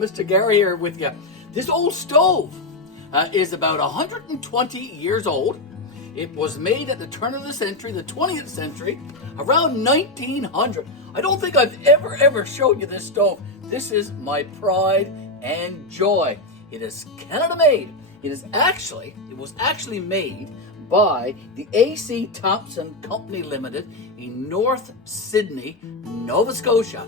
Mr. Garry here with you. This old stove is about 120 years old. It was made at the turn of the century, the 20th century, around 1900. I don't think I've ever showed you this stove. This is my pride and joy. It is Canada made. It was actually made by the A.C. Thompson Company Limited in North Sydney, Nova Scotia.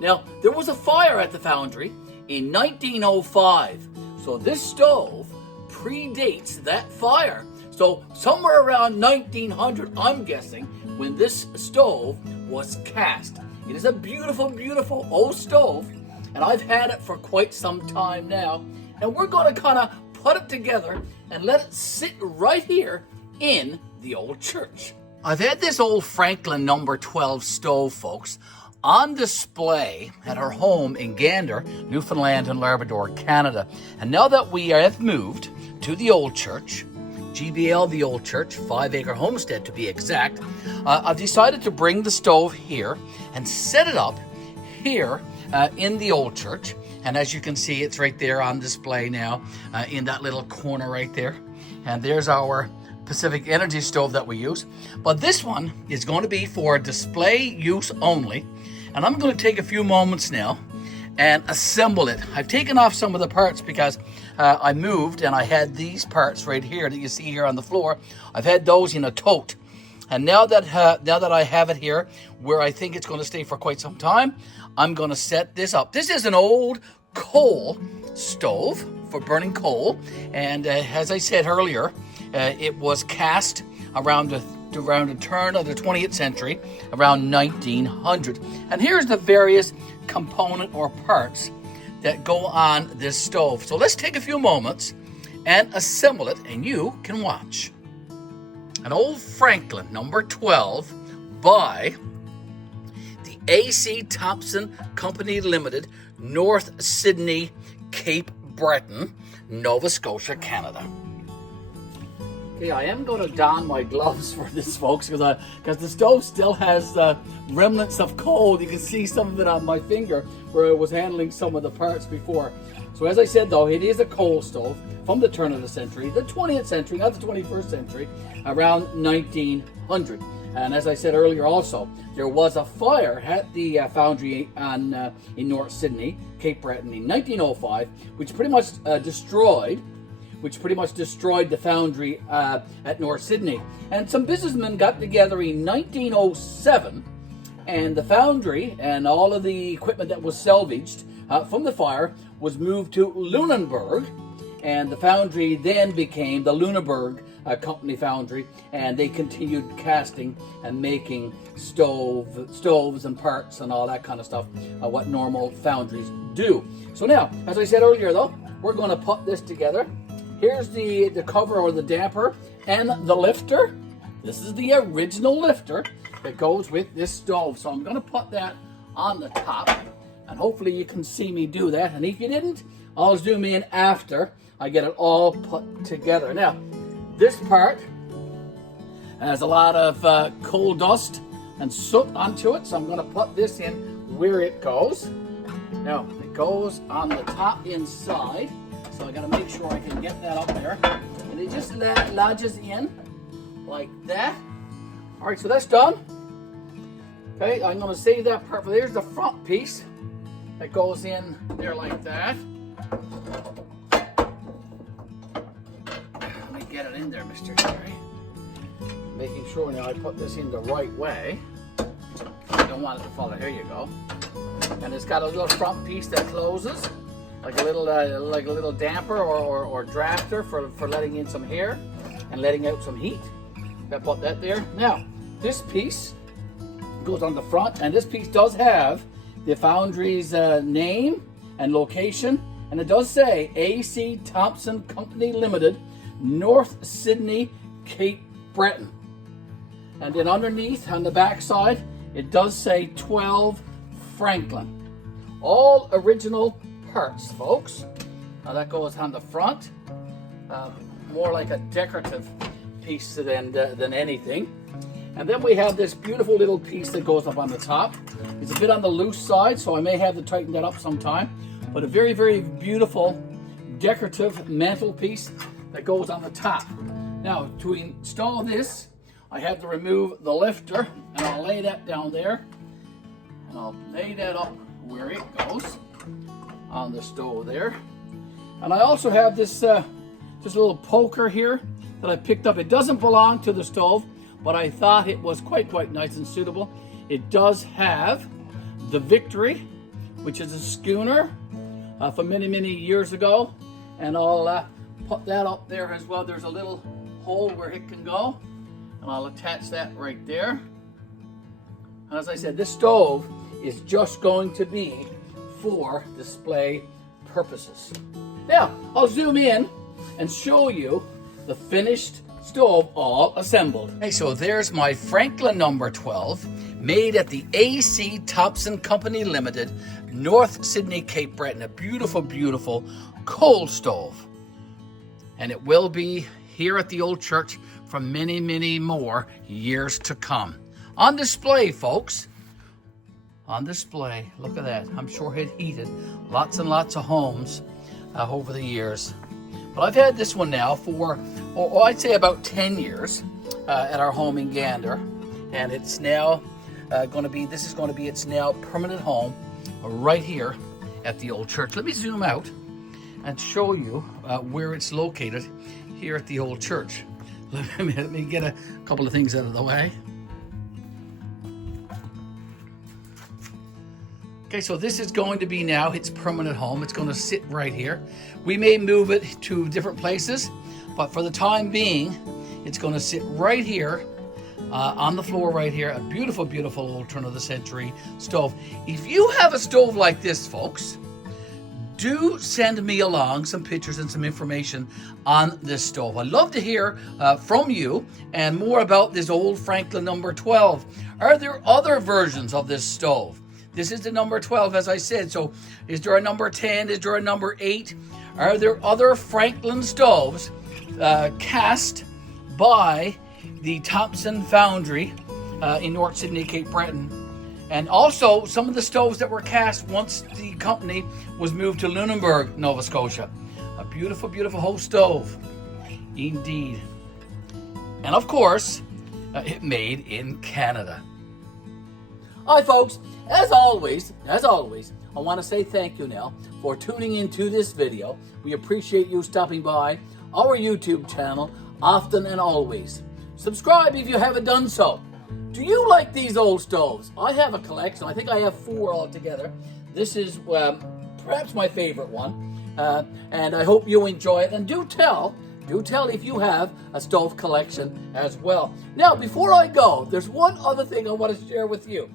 Now, there was a fire at the foundry in 1905, so this stove predates that fire. So somewhere around 1900, I'm guessing, when this stove was cast. It is a beautiful, beautiful old stove, and I've had it for quite some time now, and we're going to kind of put it together and let it sit right here in the old church. I've had this old Franklin number 12 stove, folks, on display at her home in Gander, Newfoundland and Labrador, Canada. And now that we have moved to the old church, GBL, the old church, 5-acre homestead to be exact, I've decided to bring the stove here and set it up here in the old church. And as you can see, it's right there on display now in that little corner right there. And there's our Pacific Energy stove that we use. But this one is going to be for display use only. And I'm going to take a few moments now and assemble it. I've taken off some of the parts because I moved and I had these parts right here that you see here on the floor. I've had those in a tote. And now that I have it here where I think it's going to stay for quite some time, I'm going to set this up. This is an old coal stove for burning coal. And as I said earlier, it was cast around the turn of the 20th century, around 1900. And here's the various component or parts that go on this stove. So let's take a few moments and assemble it, and you can watch. An old Franklin number 12 by the A.C. Thompson Company Limited, North Sydney, Cape Breton, Nova Scotia, Canada. Okay, I am going to don my gloves for this, folks, because the stove still has remnants of coal. You can see some of it on my finger where I was handling some of the parts before. So as I said, though, it is a coal stove from the turn of the century, the 20th century, not the 21st century, around 1900. And as I said earlier also, there was a fire at the foundry in North Sydney, Cape Breton in 1905, which pretty much destroyed the foundry at North Sydney. And some businessmen got together in 1907, and the foundry and all of the equipment that was salvaged from the fire was moved to Lunenburg, and the foundry then became the Lunenburg Company Foundry, and they continued casting and making stoves and parts and all that kind of stuff, what normal foundries do. So now, as I said earlier though, we're going to put this together. Here's the cover or the damper and the lifter. This is the original lifter that goes with this stove. So I'm going to put that on the top, and hopefully you can see me do that. And if you didn't, I'll zoom in after I get it all put together. Now, this part has a lot of coal dust and soot onto it, so I'm going to put this in where it goes. Now, it goes on the top inside. So I gotta make sure I can get that up there. And it just lodges in like that. All right, so that's done. Okay, I'm gonna save that part. There's the front piece that goes in there like that. Let me get it in there, Mr. Garry. Making sure now I put this in the right way. I don't want it to fall. Here you go. And it's got a little front piece that closes. Like a little damper or drafter for letting in some air and letting out some heat. I put that there. Now, this piece goes on the front, and this piece does have the foundry's name and location, and it does say A.C. Thompson Company Limited, North Sydney, Cape Breton. And then underneath, on the back side, it does say 12 Franklin. All original parts, folks. Now that goes on the front, more like a decorative piece than anything. And then we have this beautiful little piece that goes up on the top. It's a bit on the loose side, so I may have to tighten that up sometime. but a very, very beautiful decorative mantelpiece that goes on the top. Now, to install this, I have to remove the lifter, and I'll lay that down there, and I'll lay that up where it goes on the stove there. And I also have this little poker here that I picked up. It doesn't belong to the stove, but I thought it was quite nice and suitable. It does have the Victory, which is a schooner from many years ago, and I'll put that up there as well. There's a little hole where it can go, and I'll attach that right there. And as I said, this stove is just going to be for display purposes. Now, I'll zoom in and show you the finished stove all assembled. Okay, so there's my Franklin number 12, made at the AC Thompson Company Limited, North Sydney, Cape Breton. A beautiful coal stove. And it will be here at the old church for many more years to come. On display, folks. On display. Look at that. I'm sure it heated lots and lots of homes over the years. But I've had this one now for, I'd say about 10 years at our home in Gander. And it's now this is going to be its now permanent home right here at the old church. Let me zoom out and show you where it's located here at the old church. Let me get a couple of things out of the way. Okay, so this is going to be now its permanent home. It's going to sit right here. We may move it to different places, but for the time being, it's going to sit right here on the floor right here. A beautiful old turn of the century stove. If you have a stove like this, folks, do send me along some pictures and some information on this stove. I'd love to hear from you and more about this old Franklin number 12. Are there other versions of this stove? This is the number 12, as I said. So is there a number 10? Is there a number 8? Are there other Franklin stoves cast by the Thompson Foundry in North Sydney, Cape Breton? And also some of the stoves that were cast once the company was moved to Lunenburg, Nova Scotia. A beautiful whole stove, indeed. And of course, it made in Canada. Hi folks, as always, I want to say thank you now for tuning into this video. We appreciate you stopping by our YouTube channel often and always. Subscribe if you haven't done so. Do you like these old stoves? I have a collection. I think I have 4 altogether. This is perhaps my favorite one, and I hope you enjoy it. And do tell if you have a stove collection as well. Now, before I go, there's one other thing I want to share with you.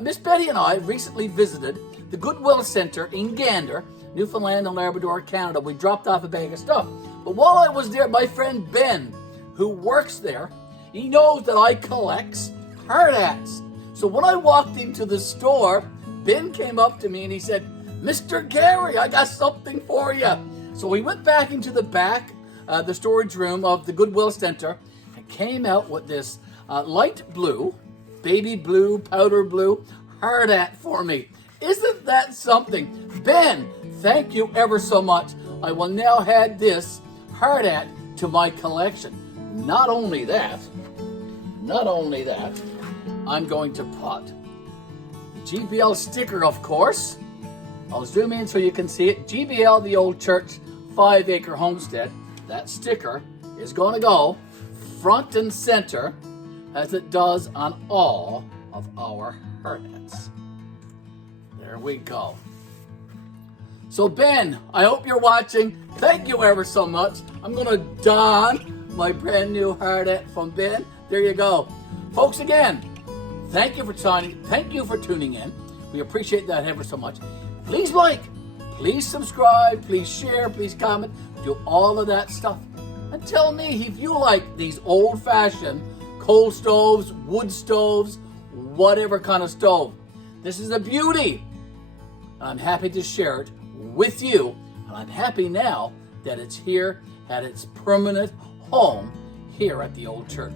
Miss Betty and I recently visited the Goodwill Center in Gander, Newfoundland and Labrador, Canada. We dropped off a bag of stuff. But while I was there, my friend Ben, who works there, he knows that I collect hard hats. So when I walked into the store, Ben came up to me and he said, "Mr. Garry, I got something for you." So we went back into the back, the storage room of the Goodwill Center, and came out with this light blue, baby blue, powder blue hard hat for me. Isn't that something? Ben, thank you ever so much. I will now add this hard hat to my collection. Not only that, I'm going to put GBL sticker, of course. I'll zoom in so you can see it. GBL, the old church, 5-acre homestead. That sticker is going to go front and center as it does on all of our hard hats. There we go. So Ben, I hope you're watching. Thank you ever so much. I'm going to don my brand new hard hat from Ben. There you go. Folks, again, thank you for tuning in. We appreciate that ever so much. Please like, please subscribe, please share, please comment, do all of that stuff. And tell me if you like these old-fashioned coal stoves, wood stoves, whatever kind of stove. This is a beauty. I'm happy to share it with you. And I'm happy now that it's here at its permanent home here at the old church.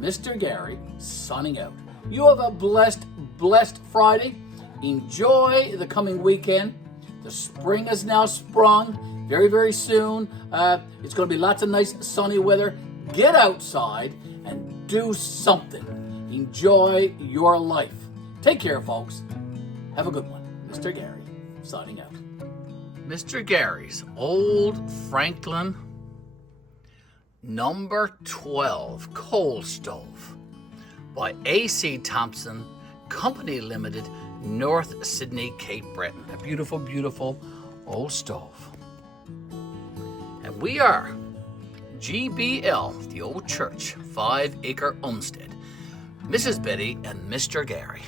Mr. Garry, signing out. You have a blessed Friday. Enjoy the coming weekend. The spring has now sprung. Very, very soon. It's going to be lots of nice sunny weather. Get outside and do something. Enjoy your life. Take care, folks. Have a good one. Mr. Garry, signing out. Mr. Garry's Old Franklin number 12 coal stove by A.C. Thompson Company Limited, North Sydney, Cape Breton. A beautiful, beautiful old stove. And we are GBL, the old church, 5-acre homestead. Mrs. Betty and Mr. Garry.